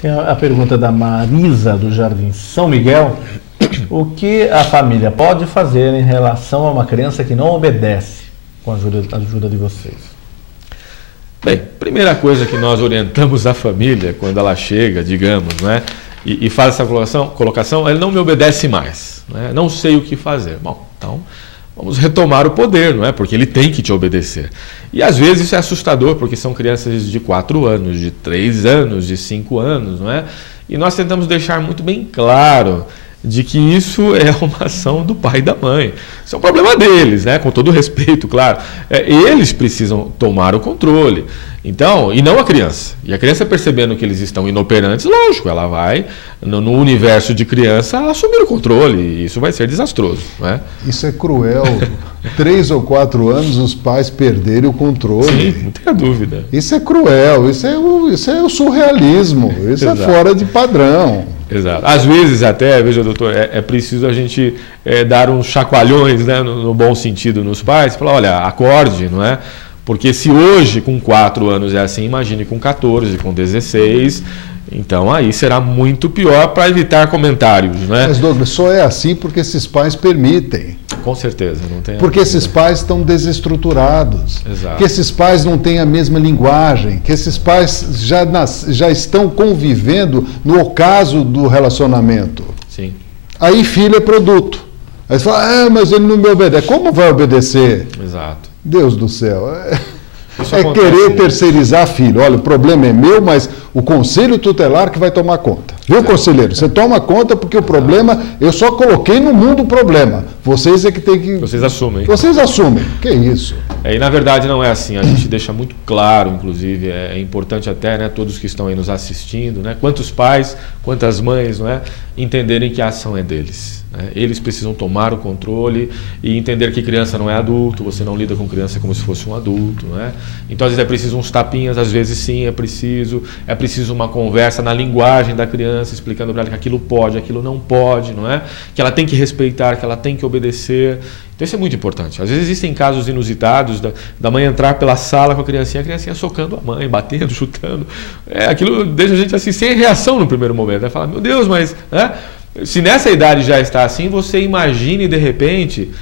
Tem a pergunta da Marisa, do Jardim São Miguel. O que a família pode fazer em relação a uma criança que não obedece, com a ajuda de vocês? Bem, primeira coisa que nós orientamos a família, quando ela chega, digamos, né, e faz essa colocação, ele não me obedece mais, né, não sei o que fazer. Bom, então vamos retomar o poder, não é? Porque ele tem que te obedecer. E às vezes isso é assustador, porque são crianças de 4 anos, de 3 anos, de 5 anos, não é? E nós tentamos deixar muito bem claro de que isso é uma ação do pai e da mãe. Isso é um problema deles, né? Com todo respeito, claro. Eles precisam tomar o controle. Então, e não a criança. E a criança, percebendo que eles estão inoperantes, lógico, ela vai, no universo de criança, assumir o controle. E isso vai ser desastroso, né? Isso é cruel. 3 ou 4 anos os pais perderem o controle. Sim, não tenha dúvida. Isso é cruel, isso é o surrealismo, isso Exato. É fora de padrão. Exato. Às vezes até, veja, doutor, é preciso a gente dar uns chacoalhões, né, no bom sentido nos pais, falar, olha, acorde, não é? Porque se hoje com 4 anos é assim, imagine com 14, com 16, então aí será muito pior, para evitar comentários, né? Mas, Douglas, só é assim porque esses pais permitem. Com certeza, não tem. Porque esses pais estão desestruturados. Exato. Que esses pais não têm a mesma linguagem, que esses pais já estão convivendo no ocaso do relacionamento. Sim. Aí filho é produto. Aí você fala, mas ele não me obedece. Como vai obedecer? Exato. Deus do céu. Isso É acontece, querer terceirizar filho. Olha, o problema é meu, mas o conselho tutelar que vai tomar conta. Viu, conselheiro? Você toma conta porque o problema, eu só coloquei no mundo o problema. Vocês é que tem que... Vocês assumem. Vocês assumem. Que isso? E na verdade não é assim. A gente deixa muito claro, inclusive, é importante até, né, todos que estão aí nos assistindo, né, quantos pais, quantas mães, não é, entenderem que a ação é deles. Eles precisam tomar o controle e entender que criança não é adulto, você não lida com criança como se fosse um adulto, né? Então às vezes é preciso uns tapinhas, às vezes sim, é preciso uma conversa na linguagem da criança, explicando para ela que aquilo pode, aquilo não pode, não é? Que ela tem que respeitar, que ela tem que obedecer. Então isso é muito importante. Às vezes existem casos inusitados da mãe entrar pela sala com a criancinha socando a mãe, batendo, chutando. Aquilo deixa a gente assim sem reação no primeiro momento, né? Fala, meu Deus, mas... Se nessa idade já está assim, você imagine de repente,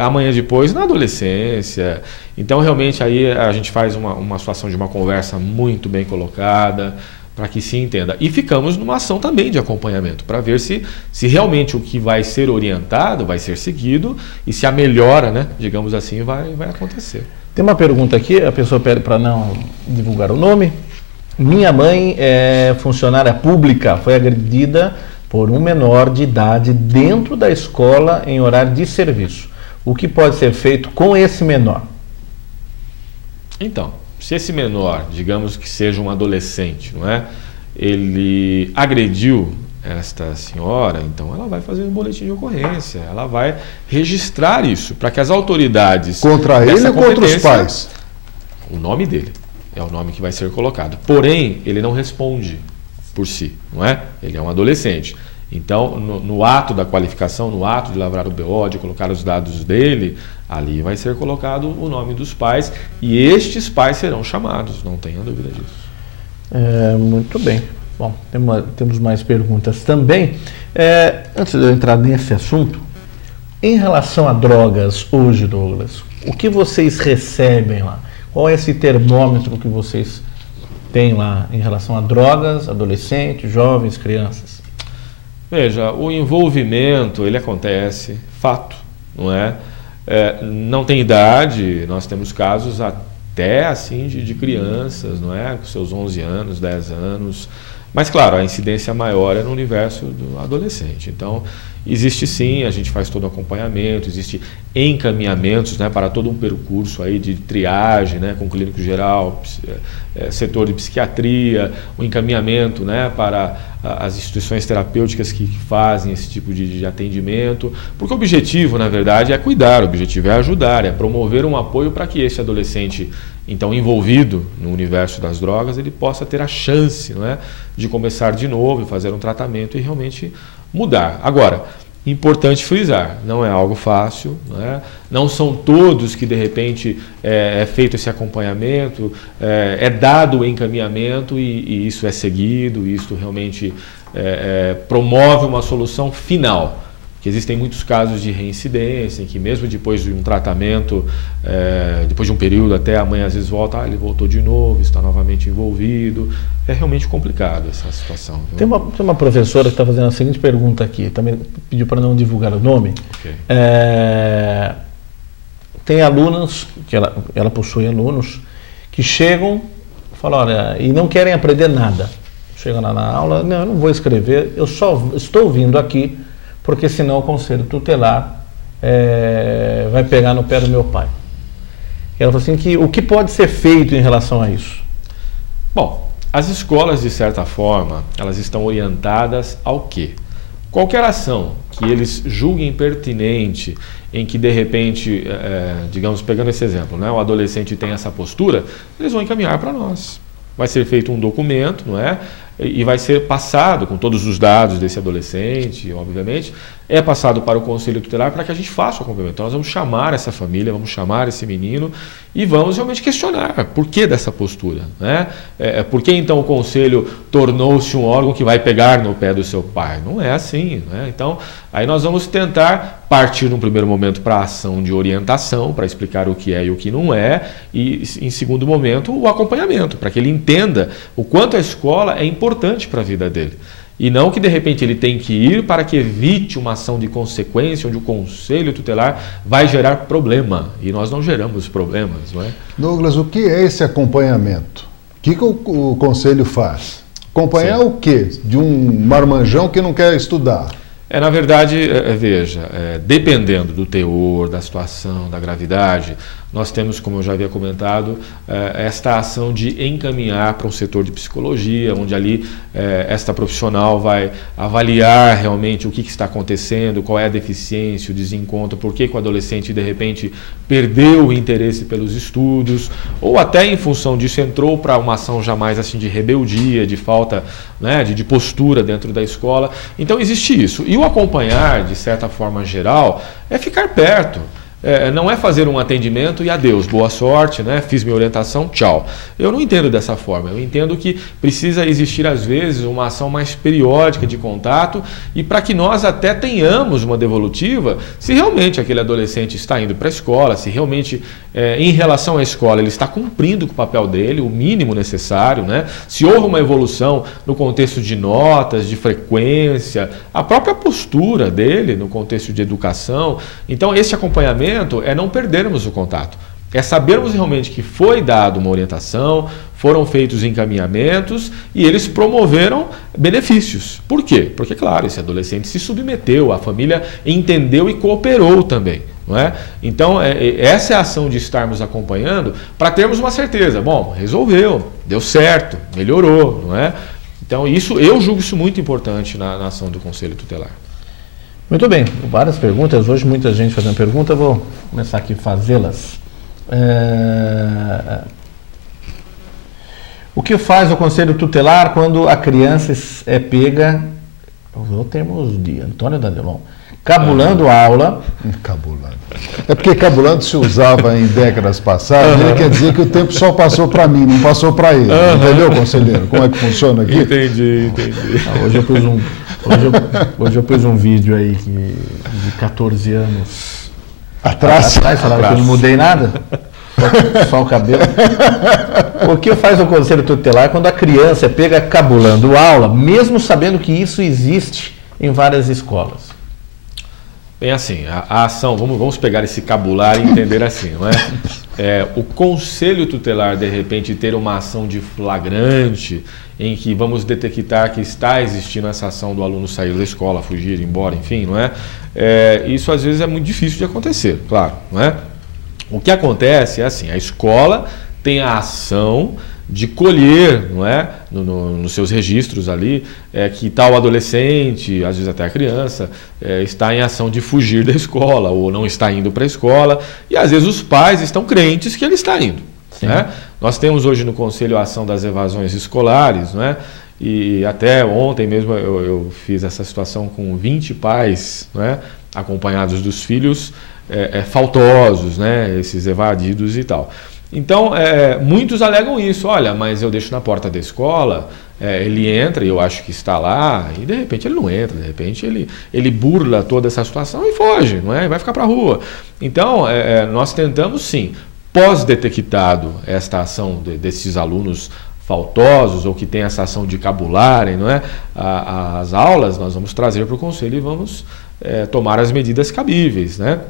amanhã depois, na adolescência. Então realmente aí a gente faz uma situação de uma conversa muito bem colocada, para que se entenda. E ficamos numa ação também de acompanhamento, para ver se realmente o que vai ser orientado vai ser seguido e se a melhora, né, digamos assim, vai acontecer. Tem uma pergunta aqui, a pessoa pede para não divulgar o nome. Minha mãe é funcionária pública, foi agredida por um menor de idade dentro da escola em horário de serviço. O que pode ser feito com esse menor? Então, se esse menor, digamos que seja um adolescente, não é? Ele agrediu esta senhora, então ela vai fazer um boletim de ocorrência, ela vai registrar isso para que as autoridades... Contra ele ou contra os pais? O nome dele é o nome que vai ser colocado. Porém, ele não responde por si, não é? Ele é um adolescente. Então, no ato da qualificação, no ato de lavrar o BO, de colocar os dados dele, ali vai ser colocado o nome dos pais e estes pais serão chamados, não tenha dúvida disso. Muito bem. Bom, temos mais perguntas também. Antes de eu entrar nesse assunto, em relação a drogas hoje, Douglas, o que vocês recebem lá? Qual é esse termômetro que vocês têm lá em relação a drogas, adolescentes, jovens, crianças? Veja, o envolvimento, ele acontece, fato, não é? Não tem idade, nós temos casos até assim de crianças, não é? Com seus 11 anos, 10 anos, mas claro, a incidência maior é no universo do adolescente. Então, existe sim, a gente faz todo o acompanhamento, existe encaminhamentos, né, para todo um percurso aí de triagem, né, com clínico geral, setor de psiquiatria, o encaminhamento, né, para as instituições terapêuticas que fazem esse tipo de atendimento, porque o objetivo, na verdade, é cuidar, o objetivo é ajudar, é promover um apoio para que esse adolescente, então, envolvido no universo das drogas, ele possa ter a chance, não é, de começar de novo e fazer um tratamento e realmente mudar. Agora, Importante frisar, não é algo fácil, não são todos que de repente é feito esse acompanhamento, é dado o encaminhamento e isso é seguido, isso realmente promove uma solução final. Que existem muitos casos de reincidência, em que mesmo depois de um tratamento, depois de um período até a mãe às vezes volta, ele voltou de novo, está novamente envolvido. É realmente complicado essa situação. Tem uma professora que está fazendo a seguinte pergunta aqui, também pediu para não divulgar o nome. Okay. Tem alunos, que ela possui alunos, que chegam, falam, olha, e não querem aprender nada. Chegam lá na aula, não, eu não vou escrever, eu só estou vindo aqui porque senão o conselho tutelar vai pegar no pé do meu pai. Ela falou assim, o que pode ser feito em relação a isso? Bom, as escolas, de certa forma, elas estão orientadas ao quê? Qualquer ação que eles julguem pertinente, em que de repente, digamos, pegando esse exemplo, o adolescente tem essa postura, eles vão encaminhar para nós. Vai ser feito um documento, e vai ser passado com todos os dados desse adolescente, obviamente, é passado para o conselho tutelar para que a gente faça o acompanhamento. Então nós vamos chamar essa família, vamos chamar esse menino e vamos realmente questionar por que dessa postura, por que então o conselho tornou-se um órgão que vai pegar no pé do seu pai? Não é assim, Então aí nós vamos tentar partir num primeiro momento para a ação de orientação, para explicar o que é e o que não é, e em segundo momento o acompanhamento, para que ele entenda o quanto a escola é importante para a vida dele. E não que de repente ele tem que ir para que evite uma ação de consequência, onde o conselho tutelar vai gerar problema. E nós não geramos problemas, não é? Douglas, o que é esse acompanhamento? O que o conselho faz? Acompanhar o quê? De um marmanjão que não quer estudar? Na verdade, veja, dependendo do teor, da situação, da gravidade, nós temos, como eu já havia comentado, esta ação de encaminhar para um setor de psicologia, onde ali esta profissional vai avaliar realmente o que está acontecendo, qual é a deficiência, o desencontro, por que o adolescente de repente perdeu o interesse pelos estudos, ou até em função disso entrou para uma ação jamais assim de rebeldia, de falta de postura dentro da escola. Então existe isso. E o acompanhar, de certa forma geral, é ficar perto. Não é fazer um atendimento e adeus, boa sorte, fiz minha orientação, tchau. Eu não entendo dessa forma, eu entendo que precisa existir às vezes uma ação mais periódica de contato e para que nós até tenhamos uma devolutiva se realmente aquele adolescente está indo para a escola, se realmente em relação à escola ele está cumprindo com o papel dele, o mínimo necessário, se houve uma evolução no contexto de notas, de frequência, a própria postura dele no contexto de educação. Então esse acompanhamento é não perdermos o contato, é sabermos realmente que foi dada uma orientação, foram feitos encaminhamentos e eles promoveram benefícios. Por quê? Porque, claro, esse adolescente se submeteu, a família entendeu e cooperou também. Então, essa é a ação de estarmos acompanhando para termos uma certeza. Bom, resolveu, deu certo, melhorou. Então, eu julgo isso muito importante na ação do Conselho Tutelar. Muito bem, várias perguntas, hoje muita gente fazendo pergunta, eu vou começar aqui a fazê-las. O que faz o Conselho Tutelar quando a criança é pega, usou termos de Antônio Dandelon, cabulando a aula? Cabulando. É porque cabulando se usava em décadas passadas, ele quer dizer que o tempo só passou para mim, não passou para ele. Entendeu, conselheiro? Como é que funciona aqui? Entendi. Hoje eu pus um vídeo aí de 14 anos atrás, falaram que eu não mudei nada, só o cabelo. O que faz o Conselho Tutelar quando a criança é pega cabulando aula, mesmo sabendo que isso existe em várias escolas? Bem assim, a ação, vamos pegar esse cabular e entender assim, não é? O Conselho Tutelar, de repente, ter uma ação de flagrante, em que vamos detectar que está existindo essa ação do aluno sair da escola, fugir, ir embora, enfim, não é? Isso às vezes é muito difícil de acontecer, claro, não é? O que acontece é assim, a escola tem a ação de colher, não é, nos seus registros ali, que tal adolescente, às vezes até a criança, está em ação de fugir da escola ou não está indo para a escola, e às vezes os pais estão crentes que ele está indo. Nós temos hoje no Conselho a ação das evasões escolares, não é? E até ontem mesmo eu fiz essa situação com 20 pais, né, acompanhados dos filhos faltosos, né, esses evadidos e tal. Então, muitos alegam isso. Olha, mas eu deixo na porta da escola, ele entra e eu acho que está lá, e de repente ele não entra, de repente ele burla toda essa situação e foge, não é? Vai ficar para a rua. Então, nós tentamos sim, pós-detectado esta ação desses alunos faltosos ou que tem essa ação de cabularem, não é? As aulas, nós vamos trazer para o conselho e vamos tomar as medidas cabíveis, né?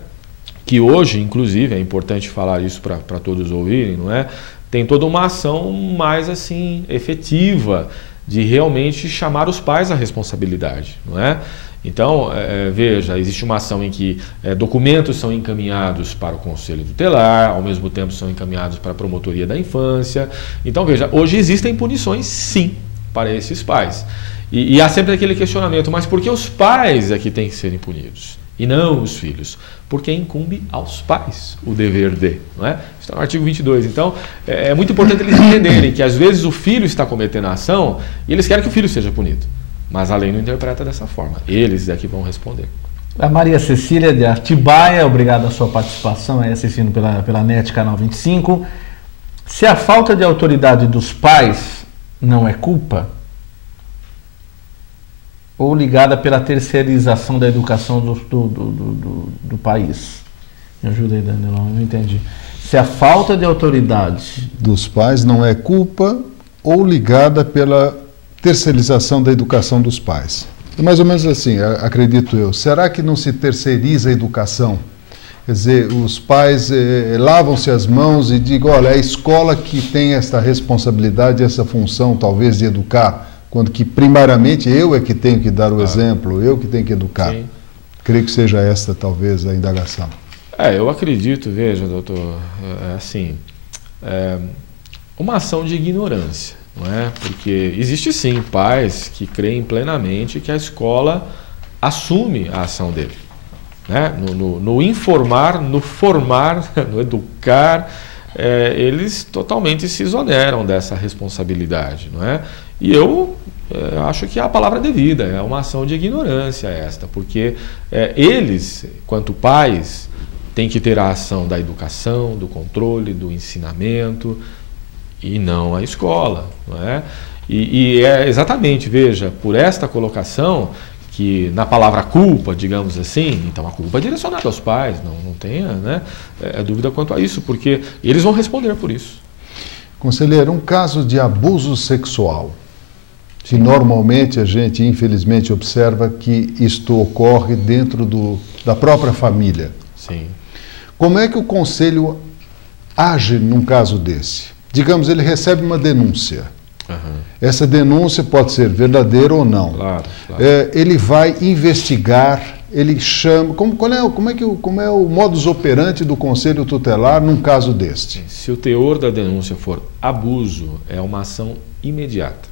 Que hoje, inclusive, é importante falar isso para todos ouvirem, não é? Tem toda uma ação mais assim efetiva de realmente chamar os pais à responsabilidade, não é? Então, veja, existe uma ação em que documentos são encaminhados para o Conselho Tutelar, ao mesmo tempo são encaminhados para a Promotoria da Infância. Então, veja, hoje existem punições, sim, para esses pais. E há sempre aquele questionamento, mas por que os pais é que têm que serem punidos? E não os filhos? Porque incumbe aos pais o dever de, não é? Isso está no artigo 22. Então, é muito importante eles entenderem que às vezes o filho está cometendo a ação e eles querem que o filho seja punido. Mas a lei não interpreta dessa forma. Eles é que vão responder. A Maria Cecília de Atibaia, obrigado a sua participação aí assistindo pela NET Canal 25. Se a falta de autoridade dos pais não é culpa, ou ligada pela terceirização da educação do país? Me ajuda aí, Danilo, eu não entendi. Se a falta de autoridade dos pais não é culpa ou ligada pela terceirização da educação dos pais. É mais ou menos assim, acredito eu. Será que não se terceiriza a educação? Quer dizer, os pais lavam-se as mãos e digam, olha, é a escola que tem essa responsabilidade, essa função, talvez, de educar, quando que, primariamente, eu é que tenho que dar o exemplo, eu que tenho que educar. Sim. Creio que seja esta, talvez, a indagação. Eu acredito, veja, doutor, uma ação de ignorância. Não é? Porque existe sim pais que creem plenamente que a escola assume a ação dele, né? No informar, no formar, no educar, eles totalmente se exoneram dessa responsabilidade, não é? E eu acho que é a palavra devida, é uma ação de ignorância esta, porque eles, quanto pais, têm que ter a ação da educação, do controle, do ensinamento, e não a escola, não é? E é exatamente, veja, por esta colocação que na palavra culpa, digamos assim, então a culpa é direcionada aos pais, não tenha, né, dúvida quanto a isso, porque eles vão responder por isso. Conselheiro, um caso de abuso sexual, que normalmente a gente infelizmente observa que isto ocorre dentro da própria família. Sim. Como é que o conselho age num caso desse? Digamos, ele recebe uma denúncia. Uhum. Essa denúncia pode ser verdadeira ou não. Claro. Ele vai investigar, ele chama... Como é o modus operandi do Conselho Tutelar num caso deste? Se o teor da denúncia for abuso, é uma ação imediata,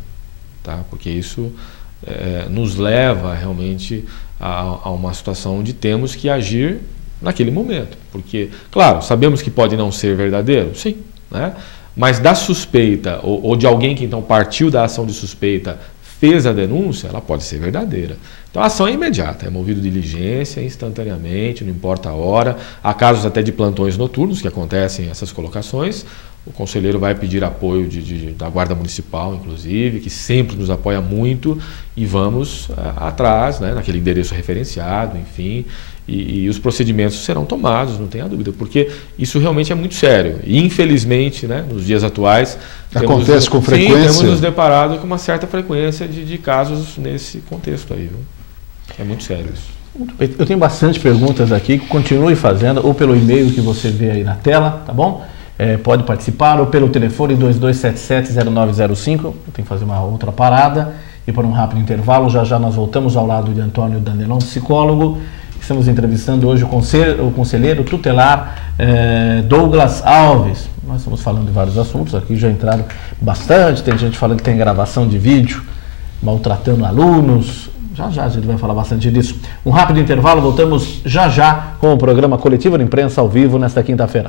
tá? Porque isso nos leva realmente a uma situação onde temos que agir naquele momento. Porque, claro, sabemos que pode não ser verdadeiro, sim, né? Mas da suspeita, ou de alguém que então partiu da ação de suspeita, fez a denúncia, ela pode ser verdadeira. Então a ação é imediata, é movido diligência instantaneamente, não importa a hora. Há casos até de plantões noturnos que acontecem essas colocações. O conselheiro vai pedir apoio da Guarda Municipal, inclusive, que sempre nos apoia muito, e vamos atrás, né, naquele endereço referenciado, enfim, e os procedimentos serão tomados, não tenha dúvida, porque isso realmente é muito sério. E, infelizmente, né, nos dias atuais... Acontece com frequência? Sim, temos nos deparado com uma certa frequência de casos nesse contexto aí, viu? É muito sério isso. Eu tenho bastante perguntas aqui, continue fazendo, ou pelo e-mail que você vê aí na tela, tá bom? Pode participar, ou pelo telefone 2277-0905, eu tenho que fazer uma outra parada, e por um rápido intervalo, já nós voltamos ao lado de Antônio Danelon, psicólogo. Estamos entrevistando hoje o conselheiro tutelar Douglas Alves. Nós estamos falando de vários assuntos, aqui já entraram bastante, tem gente falando que tem gravação de vídeo, maltratando alunos. Já a gente vai falar bastante disso. Um rápido intervalo, voltamos já com o programa Coletiva de Imprensa ao vivo nesta quinta-feira.